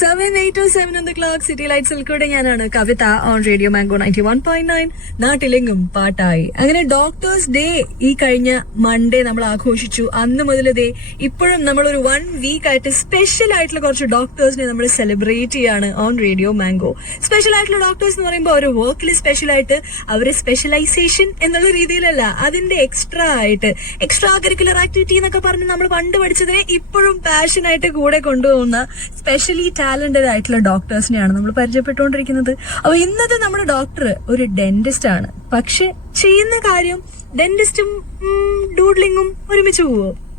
7:08:07 on the clock. City Lights കൂടെ ഞാനാണ് കവിത on Radio mango 91.9. നാട്ടിലെങ്ങും പാട്ടായി. അങ്ങനെ ഡോക്ടേഴ്സ് ഡേ ഈ കഴിഞ്ഞ മൺഡേ നമ്മൾ ആഘോഷിച്ചു. അന്ന് മുതൽ ദേ ഇപ്പോഴും നമ്മളൊരു 1 വീക്ക് ആയിട്ട് സ്പെഷ്യൽ ആയിട്ടുള്ള കുറച്ച് ഡോക്ടേഴ്സിനെ നമ്മൾ സെലിബ്രേറ്റ് ചെയ്യാണ് ഓൺ റേഡിയോ മാംഗോ. സ്പെഷ്യൽ ആയിട്ടുള്ള ഡോക്ടേഴ്സ് എന്ന് പറയുമ്പോൾ ഒരു വർക്കിൽ സ്പെഷ്യൽ ആയിട്ട് അവരെ സ്പെഷ്യലൈസേഷൻ എന്നുള്ള രീതിയിലല്ല, അതിന്റെ എക്സ്ട്രാ കരിക്കുലർ ആക്ടിവിറ്റി എന്നൊക്കെ പറഞ്ഞ് നമ്മൾ പണ്ട് പഠിച്ചതിനെ ഇപ്പോഴും പാഷനായിട്ട് കൂടെ കൊണ്ടുപോകുന്ന സ്പെഷ്യലി ടാലന്റഡ് ആയിട്ടുള്ള ഡോക്ടേഴ്സിനെയാണ് നമ്മൾ പരിചയപ്പെട്ടുകൊണ്ടിരിക്കുന്നത്. അപ്പൊ ഇന്നത്തെ നമ്മുടെ ഡോക്ടർ ഒരു ഡെന്റിസ്റ്റ് ആണ്. പക്ഷെ ചെയ്യുന്ന കാര്യം ഡെന്റിസ്റ്റും ഡൂഡ്ലിങ്ങും ഒരുമിച്ച്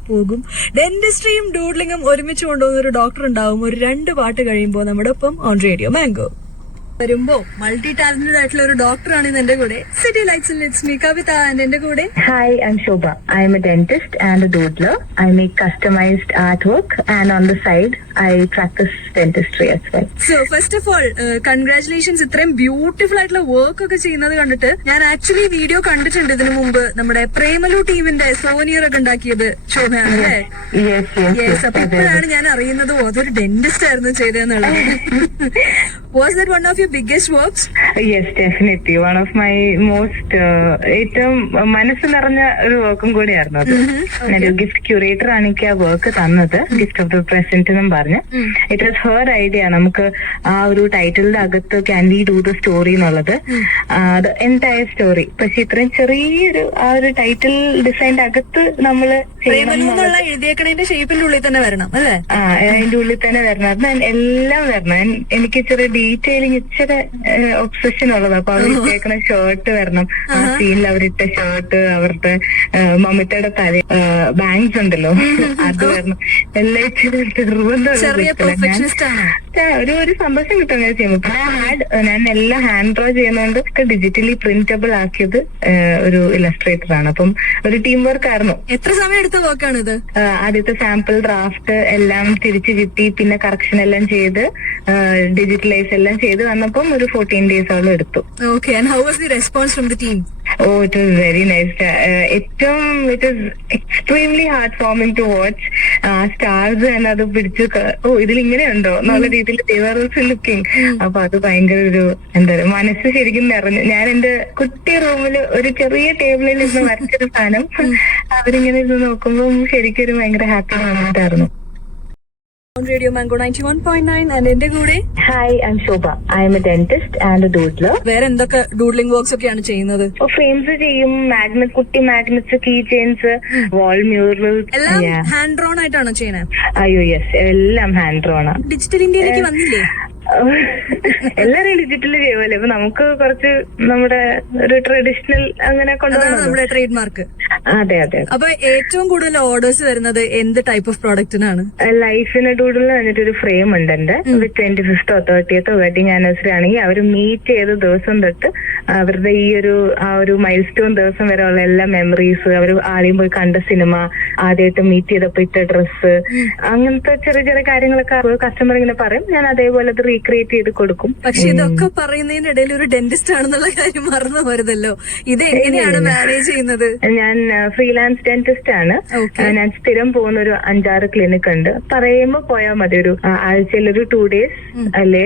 പോകും. ഡെന്റിസ്ട്രിയും ഡൂഡ്ലിങ്ങും ഒരുമിച്ച് കൊണ്ടുപോകുന്ന ഒരു ഡോക്ടർ ഉണ്ടാവും ഒരു 2 പാട്ട് കഴിയുമ്പോൾ നമ്മുടെ ഒപ്പം ഓൺ റേഡിയോ മാംഗോ വരുമ്പോ മൾട്ടി ടാലന്റഡ് ആയിട്ടുള്ള ഒരു ഡോക്ടറാണ് ഇന്ന് എന്റെ കൂടെ. സിറ്റി ലൈറ്റ്സിൽ ഇറ്റ്സ് മീ കവിത ആൻഡ് എന്റെ കൂടെ Hi, I'm Shobha. I'm a dentist and a doodler. I make customized artwork and on the side I practice dentistry as well. So first of all congratulations. ഇത്രയും beautiful ആയിട്ടുള്ള work ഒക്കെ ചെയ്യുന്നത് കണ്ടിട്ട് ഞാൻ actually video കണ്ടിട്ടുണ്ട് ഇതിനു മുമ്പ്. നമ്മുടെ പ്രേമലു ടീമിന്റെ സോനിയർ ഒക്കെ ഉണ്ടാക്കിയത് ശോഭയാണ് അല്ലേ? യെസ്. അപ്പൊ ഇപ്പോഴാണ് ഞാൻ അറിയുന്നത് അതൊരു ഡെന്റിസ്റ്റ് ആയിരുന്നു ചെയ്തതെന്നുള്ളത്. Was that one of your biggest works? Yes, definitely. One of my most ഏറ്റവും മനസ്സ് നിറഞ്ഞ ഒരു വർക്കും കൂടിയായിരുന്നു അത്. ഒരു ഗിഫ്റ്റ് ക്യൂറേറ്റർ ആണ് എനിക്ക് ആ വർക്ക് തന്നത്, ഗിഫ്റ്റ് ഓഫ് ദ പ്രസന്റ് എന്നും പറഞ്ഞ്. It was her idea. നമുക്ക് ആ ഒരു ടൈറ്റിലിന്റെ അകത്ത് can we do the story എന്നുള്ളത്, എൻറ്റയർ സ്റ്റോറി. പക്ഷെ ഇത്രയും ചെറിയൊരു ആ ഒരു ടൈറ്റിൽ ഡിസൈൻ്റെ അകത്ത് നമ്മള് എഴുതിയേക്കണേന്റെ ഷേപ്പിന്റെ ഉള്ളിൽ തന്നെ വരണം അല്ലേ? അതിന്റെ ഉള്ളിൽ തന്നെ വരണം, അത് എല്ലാം വരണം. എനിക്ക് ചെറിയ ഡീറ്റെയിലിംഗ് ഇച്ചിരി ഒബ്സഷൻ ഉള്ളത്. അപ്പൊ അവരിട്ടേക്കണ ഷർട്ട് വരണം, ആ സീനിൽ അവരിട്ട ഷർട്ട്, അവരുടെ മമ്മിത്തയുടെ തല ബാങ്ക്സ് ഉണ്ടല്ലോ അത് വരണം, എല്ലാം ഇച്ചിരി ഒരു സന്തോഷം കിട്ടും അങ്ങനെ ചെയ്യുമ്പോൾ. പിന്നെ ഞാൻ എല്ലാം ഹാൻഡ് ഡ്രോ ചെയ്യുന്നതുകൊണ്ട് ഡിജിറ്റലി പ്രിന്റബിൾ ആക്കിയത് ഒരു ഇലസ്ട്രേറ്റർ ആണ്. അപ്പം ഒരു ടീം വർക്ക് ആയിരുന്നു. എത്ര സമയം എടുത്ത വർക്കാണ് ഇത്? ആദ്യത്തെ സാമ്പിൾ ഡ്രാഫ്റ്റ് എല്ലാം തിരിച്ചു കിട്ടി, പിന്നെ കറക്ഷൻ എല്ലാം ചെയ്ത് ഡിജിറ്റലൈസ് എല്ലാം ചെയ്ത് വന്നപ്പം ഒരു 14 ഡേയ്സോളം എടുത്തു. Okay, and how was the response from the team? Oh, it was very nice. It was extremely heartwarming to watch. Stars അത് പിടിച്ച് ഇതിലിങ്ങനെയുണ്ടോ എന്നുള്ള രീതിയിൽ they were also looking. അപ്പൊ അത് ഭയങ്കര ഒരു എന്താ പറയുക, മനസ്സ് ശരിക്കും നിറഞ്ഞു. ഞാൻ എന്റെ കുട്ടി റൂമില് ഒരു ചെറിയ ടേബിളിൽ ഇരുന്ന് വരച്ചൊരു സാധനം അവരിങ്ങനെ ഇരുന്ന് നോക്കുമ്പോൾ ശരിക്കും ഒരു ഭയങ്കര ഹാപ്പി മൊമെന്റായിരുന്നു. റേഡിയോ മാംഗോ 91.9 ആൻഡ് എന്റെ കൂടെ Hi, I'm Shobha. I'm a dentist and a doodler. വേറെ എന്തൊക്കെ ഡൂഡ്ലിംഗ് വർക്ക്സ് ഒക്കെയാണ് ചെയ്യുന്നത്? ഫ്രെയിംസ് ചെയ്യും, കുട്ടി മാഗ്നറ്റ്സ്, കീ ചെയിൻസ്, വാൾ മ്യൂറൽസ് എല്ലാം ഹാൻഡ് ഡ്രോൺ ആയിട്ടാണോ ചെയ്യണേ? അയ്യോ യെസ്, എല്ലാം ഹാൻഡ് ഡ്രോൺ ആണ്. ഡിജിറ്റൽ ഇന്ത്യയിലേക്ക് വന്നില്ലേ? എല്ലാരും ഡിജിറ്റൽ ചെയ്യുമല്ലേ. അപ്പൊ നമുക്ക് കുറച്ച് നമ്മുടെ ഒരു ട്രഡീഷണൽ അങ്ങനെ കൊണ്ടുപോകണം, നമ്മുടെ ട്രേഡ് മാർക്ക്. അതെ അതെ. അപ്പൊ ഏറ്റവും കൂടുതൽ ഓർഡേഴ്സ് വരുന്നത് എന്ത് ടൈപ്പ് ഓഫ് പ്രോഡക്റ്റിനാണ്? ലൈഫിന് ഡൂഡിൽ വന്നിട്ട് ഒരു ഫ്രെയിം ഉണ്ട് എന്റെ. 25th or 30th wedding anniversary ആണെങ്കിൽ അവർ മീറ്റ് ചെയ്ത ദിവസം തൊട്ട് അവരുടെ ഈ ആ ഒരു മൈൽ സ്റ്റോൺ ദിവസം വരെ ഉള്ള എല്ലാ മെമ്മറീസ്, അവർ ആദ്യം പോയി കണ്ട സിനിമ, ആദ്യമായിട്ട് മീറ്റ് ചെയ്തപ്പോ ഇട്ട ഡ്രസ്സ്, അങ്ങനത്തെ ചെറിയ ചെറിയ കാര്യങ്ങളൊക്കെ കസ്റ്റമർ ഇങ്ങനെ പറയും. ഞാൻ അതേപോലെ അത് റീക്രിയേറ്റ് ചെയ്ത് കൊടുക്കും. പക്ഷെ ഇതൊക്കെ പറയുന്നതിനിടയിൽ ഒരു ഡെന്റിസ്റ്റ് ആണെന്നുള്ള കാര്യം മറന്നു പോരുതല്ലോ. ഇത് എങ്ങനെയാണ് മാനേജ് ചെയ്യുന്നത്? ഞാൻ ഫ്രീലാൻസ് ഡെന്റിസ്റ്റ് ആണ്. ഞാൻ സ്ഥിരം പോകുന്ന ഒരു 5-6 ക്ലിനിക് ഉണ്ട്. പറയുമ്പോ പോയാൽ മതി. ഒരു ആഴ്ചയിൽ ഒരു 2 days അല്ലെ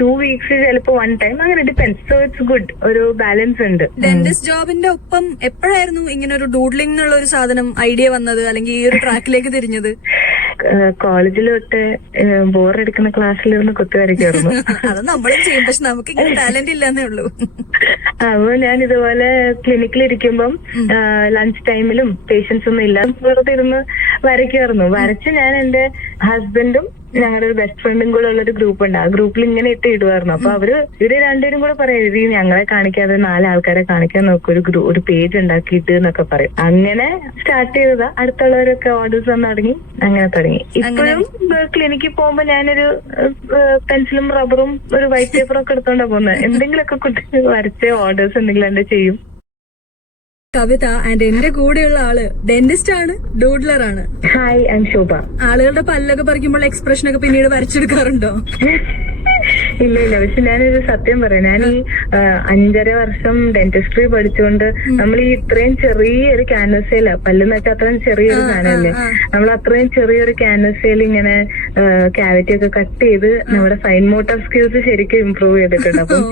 2 weeks, ചിലപ്പോ 1 time, അങ്ങനെ ഡിപ്പെൻഡ്സ്. സോ ഇറ്റ്സ് ഗുഡ്, ഒരു ബാലൻസ് ഉണ്ട്. ഡെന്റിസ്റ്റ് ജോബിന്റെ ഒപ്പം എപ്പോഴായിരുന്നു ഇങ്ങനെ ഒരു ഡൂഡ്ലിംഗ് എന്നുള്ള ഒരു സാധനം ഐഡിയ വന്നത്, അല്ലെങ്കിൽ ഈ ഒരു ട്രാക്കിലേക്ക് തിരിഞ്ഞത്? കോളേജിൽ തൊട്ട് ബോറടിക്കുന്ന ക്ലാസ്സിലിരുന്ന് കുത്തി വരയ്ക്കായിരുന്നു. അത് നമ്മളും ചെയ്യും, പക്ഷെ നമുക്ക് ഇങ്ങനെ ടാലന്റ് ഇല്ലെന്നേ ഉള്ളൂ. അപ്പൊ ഞാൻ ഇതുപോലെ ക്ലിനിക്കിലിരിക്കുമ്പം ലഞ്ച് ടൈമിലും പേഷ്യൻസ് ഒന്നും ഇല്ല, വെറുതെ ഇരുന്ന് വരയ്ക്കുമായിരുന്നു. വരച്ച് ഞാൻ എന്റെ ഹസ്ബൻഡും ഞങ്ങളുടെ ഒരു ബെസ്റ്റ് ഫ്രണ്ടും കൂടെ ഉള്ളൊരു ഗ്രൂപ്പ് ഉണ്ട്. ആ ഗ്രൂപ്പിൽ ഇങ്ങനെ ഇടുമായിരുന്നു. അപ്പൊ ഇവര് രണ്ടുപേരും കൂടെ പറയും, ഞങ്ങളെ കാണിക്കാതെ 4 ആൾക്കാരെ കാണിക്കാൻ നോക്കും, ഒരു പേജ് ഉണ്ടാക്കിയിട്ട് എന്നൊക്കെ പറയും. അങ്ങനെ സ്റ്റാർട്ട് ചെയ്തതാ. അടുത്തുള്ളവരൊക്കെ ഓർഡേഴ്സ് വന്ന് തുടങ്ങി, അങ്ങനെ തുടങ്ങി. ഇപ്പോഴും ക്ലിനിക്കിൽ പോകുമ്പോ ഞാനൊരു പെൻസിലും റബ്ബറും ഒരു വൈറ്റ് പേപ്പറും ഒക്കെ എടുത്തോണ്ടാ പോകുന്നത്. എന്തെങ്കിലുമൊക്കെ കുട്ടി വരച്ച് ഓർഡേഴ്സ് എന്തെങ്കിലും എന്റെ ചെയ്യും. കവിത ആൻഡ് എന്റെ കൂടെയുള്ള ആള് ഡെന്റിസ്റ്റ് ആണ്, ഡൂഡ്ലർ ആണ്. ഹായ്, ഐ എം ശോഭ. ആളുകളുടെ പല്ലൊക്കെ പറിക്കുമ്പോൾ എക്സ്പ്രഷൻ ഒക്കെ പിന്നീട് വരച്ചെടുക്കാറുണ്ടോ? ഇല്ല ഇല്ല, പക്ഷെ ഞാനൊരു സത്യം പറയാം. ഞാൻ ഈ 5.5 വർഷം ഡെന്റിസ്ട്രി പഠിച്ചുകൊണ്ട് നമ്മൾ ഈ ഇത്രയും ചെറിയൊരു ക്യാൻവസയില, പല്ലെന്ന് വെച്ചാൽ അത്രയും ചെറിയൊരു സാധനമല്ലേ, നമ്മൾ അത്രയും ചെറിയൊരു ക്യാൻവസയിൽ ഇങ്ങനെ ക്യാവിറ്റി ഒക്കെ കട്ട് ചെയ്ത് നമ്മുടെ ഫൈൻ മോട്ടോർ സ്കിൽസ് ശരിക്കും ഇംപ്രൂവ് ചെയ്തിട്ടുണ്ട്. അപ്പം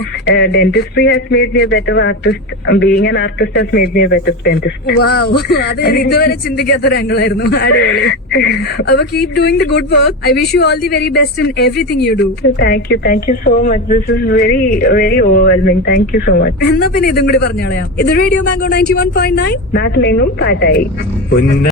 dentistry has made me a better artist. Being an artist has made me a better dentist. Wow, അത് ഞാൻ ഇതുവരെ ചിന്തിക്കാത്ത ഒരു ആംഗിളായിരുന്നു. അടിപൊളി. അപ്പൊ keep doing the good work. I wish you all the very best in everything you do. Thank you so much. This is very very overwhelming. Thank you so much. എന്നാ പിന്നെ ഇതും കൂടി പറഞ്ഞോളയാം. ഇത് റേഡിയോ മാംഗോ 91.9 നാട്ടിലെങ്ങും പാട്ടായി.